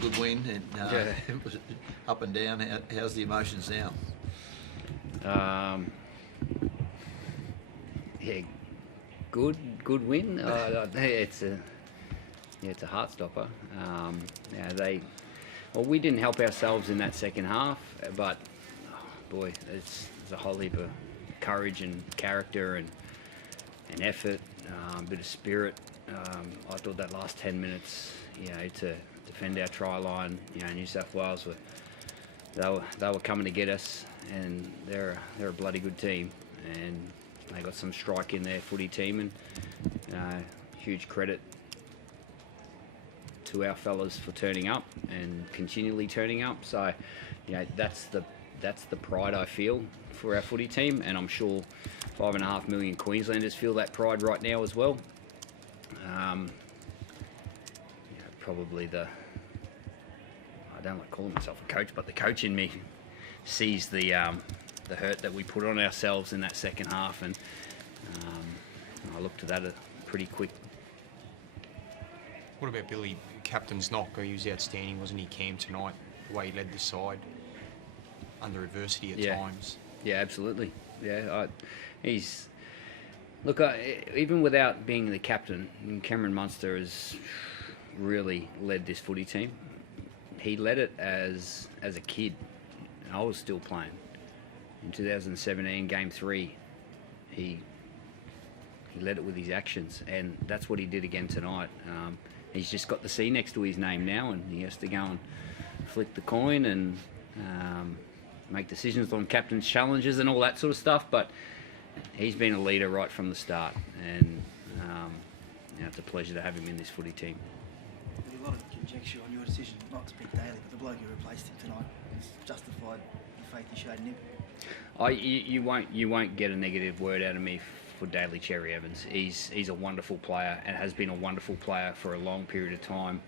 good win, and it was up and down. How's the emotions now? Yeah, good win. It's a heart stopper. We didn't help ourselves in that second half, but boy, it's a whole heap of courage and character and effort, a bit of spirit. I thought that last 10 minutes, to defend our try line, New South Wales they were coming to get us, and they're a bloody good team, and they got some strike in their footy team, and huge credit to our fellas for turning up and continually turning up. So, that's the pride I feel for our footy team, and I'm sure 5.5 million Queenslanders feel that pride right now as well. Probably I don't like calling myself a coach, but the coach in me sees the hurt that we put on ourselves in that second half, and I looked at that pretty quick. What about Billy, captain's knock? He was outstanding, wasn't he, Cam, tonight? The way he led the side under adversity at times. Yeah, absolutely. Yeah, even without being the captain, Cameron Munster has really led this footy team. He led it as a kid. I was still playing. In 2017, Game 3, he led it with his actions, and that's what he did again tonight. He's just got the C next to his name now, and he has to go and flick the coin and make decisions on captain's challenges and all that sort of stuff, but he's been a leader right from the start, and it's a pleasure to have him in this footy team. There's a lot of conjecture on your decision not to pick Daly, but the bloke who replaced him tonight has justified the faith you showed in him. You won't get a negative word out of me for Daly Cherry Evans. He's a wonderful player and has been a wonderful player for a long period of time.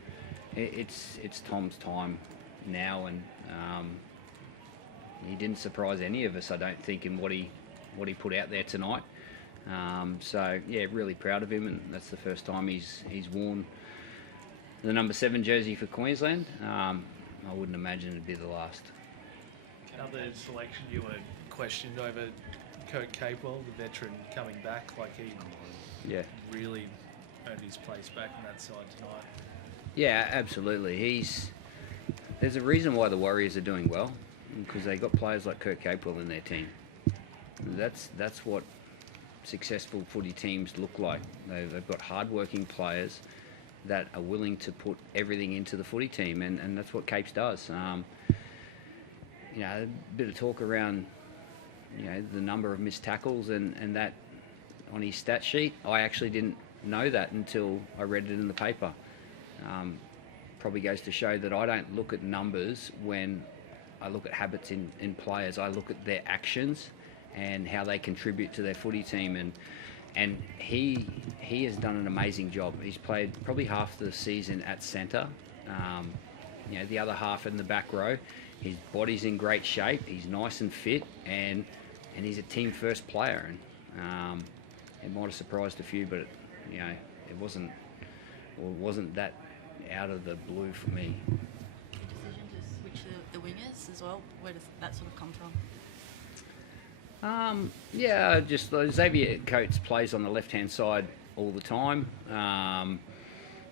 It's Tom's time now, and he didn't surprise any of us, I don't think, in what he put out there tonight. So yeah, really proud of him, and that's the first time he's worn the number 7 jersey for Queensland. I wouldn't imagine it'd be the last. Another selection you were questioned over, Kurt Capewell, the veteran, coming back, like he really earned his place back in that side tonight. Yeah, absolutely. There's a reason why the Warriors are doing well, because they got players like Kurt Capewell in their team. That's what successful footy teams look like. They've got hard-working players that are willing to put everything into the footy team, and that's what Capes does. A bit of talk around, the number of missed tackles and that on his stat sheet. I actually didn't know that until I read it in the paper. Probably goes to show that I don't look at numbers when I look at habits in players. I look at their actions and how they contribute to their footy team, and he has done an amazing job. He's played probably half the season at centre, the other half in the back row. His body's in great shape. He's nice and fit, and he's a team first player. And it might have surprised a few, but it wasn't that out of the blue for me. Decision to switch the wingers as well. Where does that sort of come from? Just Xavier Coates plays on the left-hand side all the time.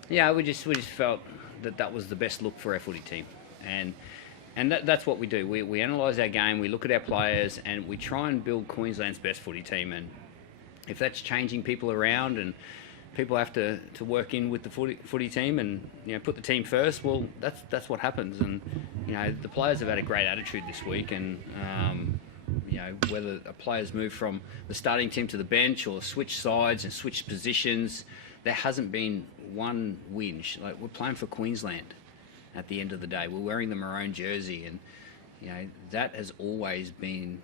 We just felt that was the best look for our footy team, and that's what we do. We analyse our game, we look at our players, and we try and build Queensland's best footy team. And if that's changing people around and people have to work in with the footy team and put the team first, well, that's what happens. And the players have had a great attitude this week, and whether a player's moved from the starting team to the bench or switch sides and switch positions, there hasn't been one whinge. Like, we're playing for Queensland at the end of the day. We're wearing the maroon jersey, and that has always been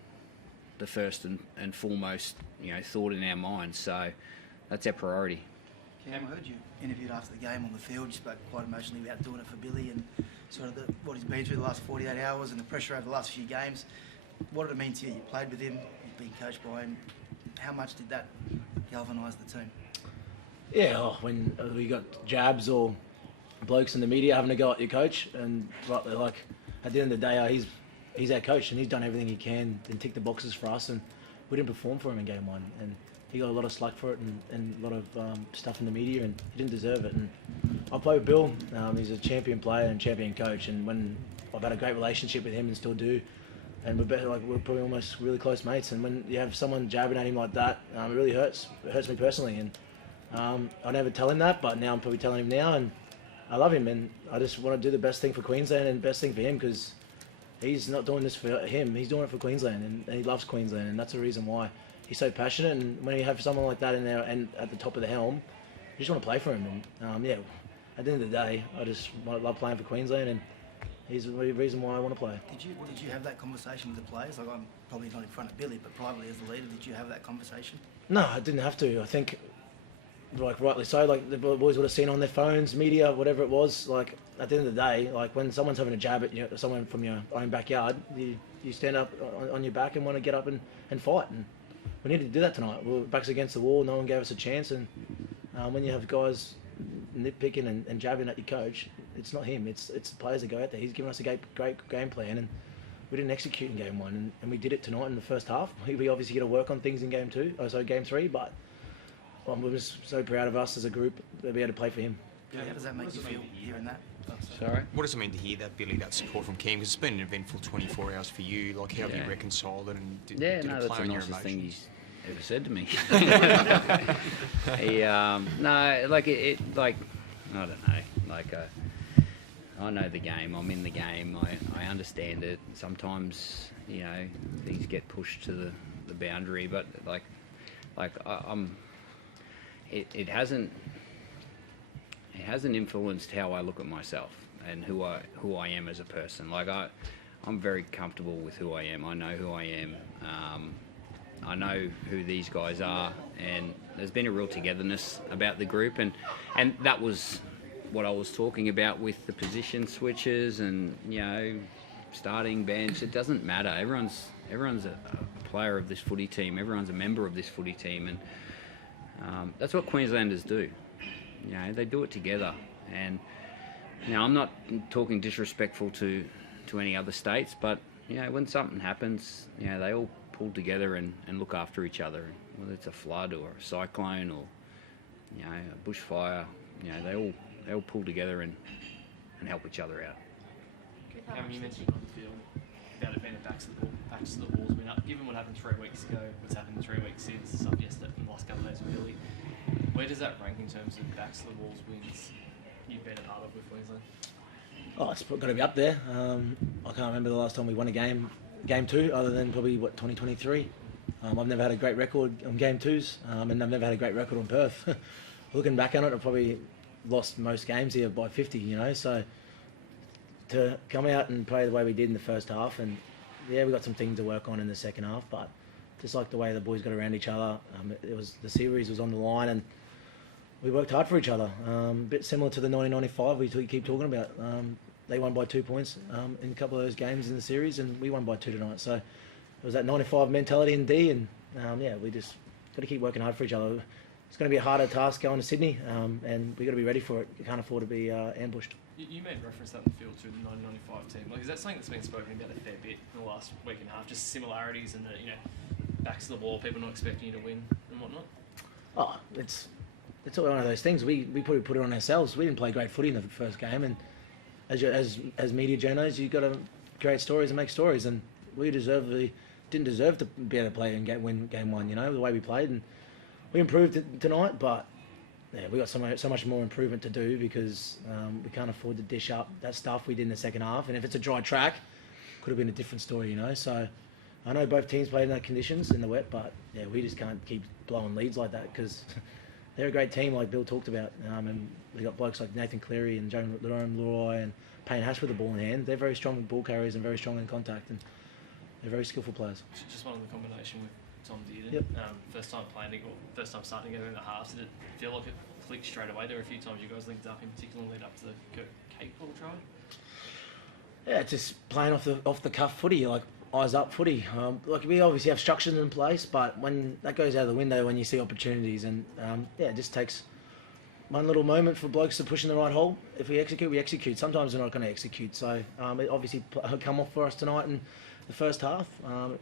the first and foremost thought in our minds. So that's our priority. Cam, I heard you interviewed after the game on the field. You spoke quite emotionally about doing it for Billy and sort of what he's been through the last 48 hours and the pressure over the last few games. What did it mean to you? You played with him, you've been coached by him. How much did that galvanise the team? Yeah, when we got jabs or blokes in the media having a go at your coach, and like at the end of the day, he's our coach and he's done everything he can and ticked the boxes for us, and we didn't perform for him in game 1, and he got a lot of slack for it and a lot of stuff in the media, and he didn't deserve it. And I play with Bill. He's a champion player and champion coach, and when I've had a great relationship with him and still do, and we're probably almost really close mates. And when you have someone jabbing at him like that, it really hurts. It hurts me personally, and I never tell him that, but now I'm probably telling him now, and I love him, and I just want to do the best thing for Queensland and best thing for him, because he's not doing this for him. He's doing it for Queensland, and he loves Queensland, and that's the reason why he's so passionate. And when you have someone like that in there and at the top of the helm, you just want to play for him. And at the end of the day, I just love playing for Queensland, and he's the reason why I want to play. Did you have that conversation with the players? Like, I'm probably not in front of Billy, but privately as the leader, did you have that conversation? No, I didn't have to. I think, like, rightly so, like the boys would have seen on their phones, media, whatever it was. Like, at the end of the day, like when someone's having a jab at you, someone from your own backyard, you stand up on your back and want to get up and fight. And we needed to do that tonight. We were backs against the wall. No one gave us a chance. And when you have guys nitpicking and jabbing at your coach, it's not him. It's the players that go out there. He's given us a great game plan, and we didn't execute in game 1, and we did it tonight in the first half. We obviously got to work on things in game 3, but we were so proud of us as a group that we had to play for him. Yeah, how does that make you feel hearing that? Sorry? What does it mean to hear that, Billy, that support from Keane? Because it's been an eventful 24 hours for you. Like, how have you reconciled it, and did it that's play the on your nicest thing emotions? he's ever said to me. I don't know. Like, I know the game. I'm in the game. I understand it. Sometimes, things get pushed to the boundary, but it hasn't influenced how I look at myself and who I am as a person. Like, I'm very comfortable with who I am. I know who I am. I know who these guys are, and there's been a real togetherness about the group, and that was what I was talking about with the position switches and starting bench. It doesn't matter. Everyone's a player of this footy team. Everyone's a member of this footy team, and that's what Queenslanders do. They do it together. And now I'm not talking disrespectful to any other states, but when something happens, they all pull together and look after each other. Whether it's a flood or a cyclone or a bushfire, they all pull together and help each other out. You mentioned on the field about it being a backs to the walls win up. Given what happened 3 weeks ago, what's happened 3 weeks since, the stuff yesterday from the last couple of days with Billy, where does that rank in terms of backs to the walls wins you've been a part of with Queensland? Oh, it's got to be up there. I can't remember the last time we won a game 2, other than probably 2023. I've never had a great record on game 2s, and I've never had a great record on Perth. Looking back on it, I've probably lost most games here by 50. So to come out and play the way we did in the first half, and we got some things to work on in the second half, but just like the way the boys got around each other, the series was on the line, and we worked hard for each other. A bit similar to the 1995 we keep talking about. They won by 2 points in a couple of those games in the series, and we won by 2 tonight. So it was that 95 mentality in D, and we just got to keep working hard for each other. It's going to be a harder task going to Sydney, and we've got to be ready for it. You can't afford to be ambushed. You made reference to that in the field to the 1995 team. Like, is that something that's been spoken about a fair bit in the last week and a half? Just similarities and the backs to the wall, people not expecting you to win and whatnot? Oh, it's one of those things. We probably put it on ourselves. We didn't play great footy in the first game, and as media journos, you've got to create stories and make stories, and we didn't deserve to be able to play and win game 1. The way we played, and we improved tonight, but we got so much more improvement to do, because we can't afford to dish up that stuff we did in the second half. And if it's a dry track, could have been a different story, So I know both teams played in those conditions in the wet, but we just can't keep blowing leads like that, because they're a great team, like Bill talked about, and we got blokes like Nathan Cleary and Jerome Leroy and Payne Hash with the ball in hand. They're very strong ball carriers and very strong in contact, and they're very skillful players. Just one of the combination with Tom Dearden. Yep. First time starting together in the halves. Did it feel like it clicked straight away? There were a few times you guys linked up, in particular lead up to the Kurt Capewell try. Yeah, it's just playing off the cuff footy, like eyes up footy. We obviously have structures in place, but when that goes out of the window when you see opportunities, and it just takes one little moment for blokes to push in the right hole. If we execute, we execute. Sometimes we're not going to execute. So it obviously come off for us tonight in the first half.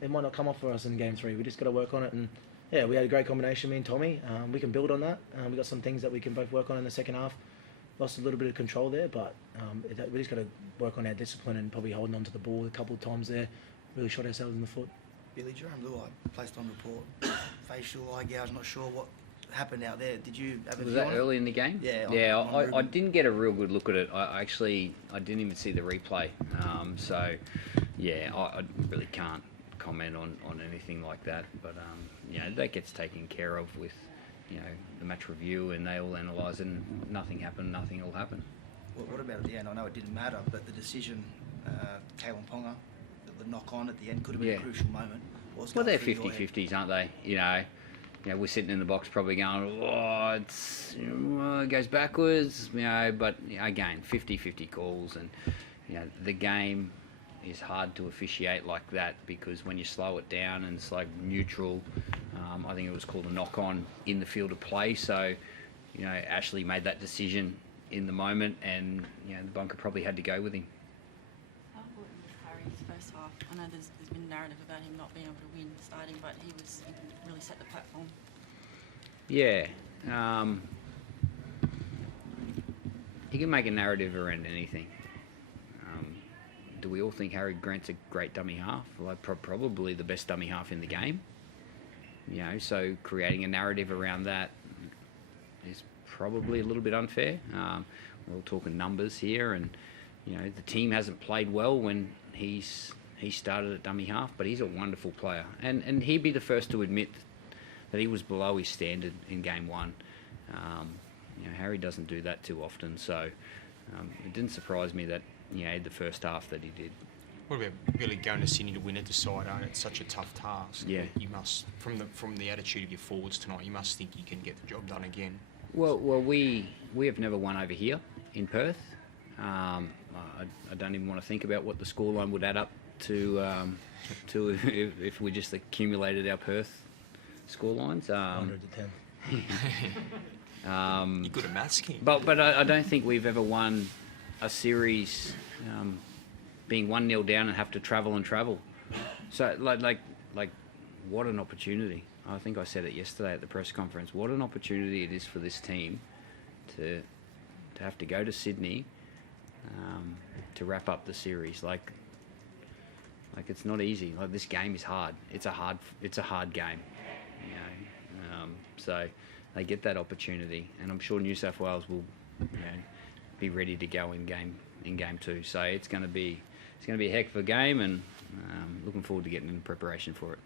It might not come off for us in game 3. We just got to work on it. And yeah, we had a great combination, me and Tommy. We can build on that. We got some things that we can both work on in the second half. Lost a little bit of control there, but we just got to work on our discipline and probably holding on to the ball a couple of times there. Really shot ourselves in the foot. Billy, Jerome Luai placed on report, facial eye gouge, not sure what happened out there. Did you have a Was view that on it? early in the game? Yeah. Yeah, on I Ruben. didn't get a real good look at it. I didn't even see the replay. So, yeah, I really can't comment on anything like that. But, that gets taken care of with, the match review, and they all analyse it, and nothing happened, nothing will happen. Well, what about at the end? I know it didn't matter, but the decision, Kalen Ponga, the knock on at the end could have been a crucial moment. What's Well, going they're through your head? 50-50s, aren't they? We're sitting in the box probably going, it goes backwards, but again, 50-50 calls, and the game is hard to officiate like that, because when you slow it down and it's like neutral, I think it was called a knock-on in the field of play, so Ashley made that decision in the moment, and the bunker probably had to go with him. How important was Harry's first half? I know there's been narrative about him not being able to win starting, but he can really set the platform. Yeah. He can make a narrative around anything. Do we all think Harry Grant's a great dummy half? Well, probably the best dummy half in the game. So creating a narrative around that is probably a little bit unfair. We're all talking numbers here, and the team hasn't played well when he started at dummy half, but he's a wonderful player, and he'd be the first to admit that he was below his standard in game 1. Harry doesn't do that too often, so it didn't surprise me that he had the first half that he did. What about Billy going to Sydney to win at the side? It's such a tough task. Yeah. You must, from the attitude of your forwards tonight, you must think you can get the job done again. Well, we have never won over here in Perth. I don't even want to think about what the scoreline would add up to if we just accumulated our Perth scorelines. 100 to 10. You're good at maths, King. But I don't think we've ever won a series being 1-0 down and have to travel. So like what an opportunity. I think I said it yesterday at the press conference. What an opportunity it is for this team to have to go to Sydney to wrap up the series. Like it's not easy. Like, this game is hard. It's a hard game. So they get that opportunity, and I'm sure New South Wales will be ready to go in game 2. So it's going to be a heck of a game, and looking forward to getting in preparation for it.